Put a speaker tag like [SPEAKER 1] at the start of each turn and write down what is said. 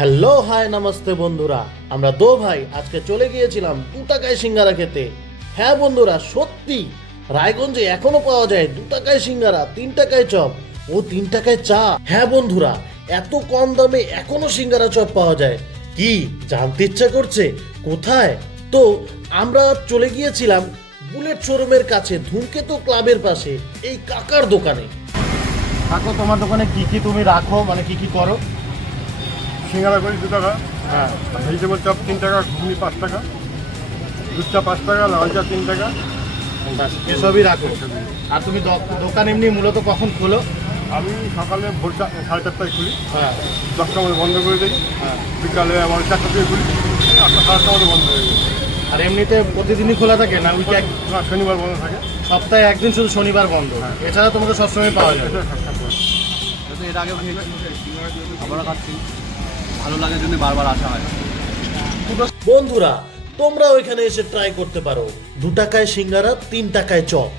[SPEAKER 1] Hello, high, namaste বন্ধুরা। আমরা দো ভাই, আজকে চলে গিয়েছিলাম দু টাকায় সিঙ্গারা খেতে। হ্যাঁ বন্ধুরা, সত্যি, রায়গঞ্জে এখনও পাওয়া যায় দু টাকায় সিঙ্গারা তিন টাকায় চপ। ও তিন টাকায় চা। হ্যাঁ বন্ধুরা, এত কম দামে এখনও সিঙ্গারা চপ পাওয়া যায়। কি, জানতে ইচ্ছা করছে? কোথায়? তো, আমরা চলে গিয়েছিলাম বুলেট শোরুমের কাছে, ধূমকেতু ক্লাবের পাশে, এই কাকার দোকানে। কাকু, তোমার দোকানে কি কি তুমি রাখো? মানে কি কি করো?
[SPEAKER 2] সিঙ্গারা করি দু টাকা।
[SPEAKER 1] হ্যাঁ।
[SPEAKER 2] ভেজিটেবল চপ তিন টাকা ঘুগনি পাঁচ টাকা। দুধ চা পাঁচ টাকা লাল চা তিন টাকা।
[SPEAKER 1] ব্যাস, এসবই রাখো। আর তুমি দো- দোকান এমনি মূলত কখন খোলো?
[SPEAKER 2] আমি সকালে ভোর সাড়ে চারটায় খুলি।
[SPEAKER 1] হ্যাঁ।
[SPEAKER 2] দশটার মধ্যে বন্ধ করে দিই।
[SPEAKER 1] হ্যাঁ।
[SPEAKER 2] বিকালে আমার চারটা থেকে খুলি। আটটা সাড়ে আটটার মধ্যে বন্ধ হয়ে যায়।
[SPEAKER 1] আর এমনিতে প্রতিদিনই খোলা থাকে না? উইকে
[SPEAKER 2] না শনিবার বন্ধ থাকে।
[SPEAKER 1] সপ্তাহে একদিন শুধু শনিবার বন্ধ। এছাড়া তোমাকে সবসময় পাওয়া যাবে।
[SPEAKER 2] এটা
[SPEAKER 3] খেয়েছি আবারও খাচ্ছি। ভালো লাগার জন্য বারবার আসা হয়।
[SPEAKER 1] বন্ধুরা তোমরা ওইখানে এসে ট্রাই করতে পারো। দু টাকায় সিঙ্গারা, তিন টাকায় চপ।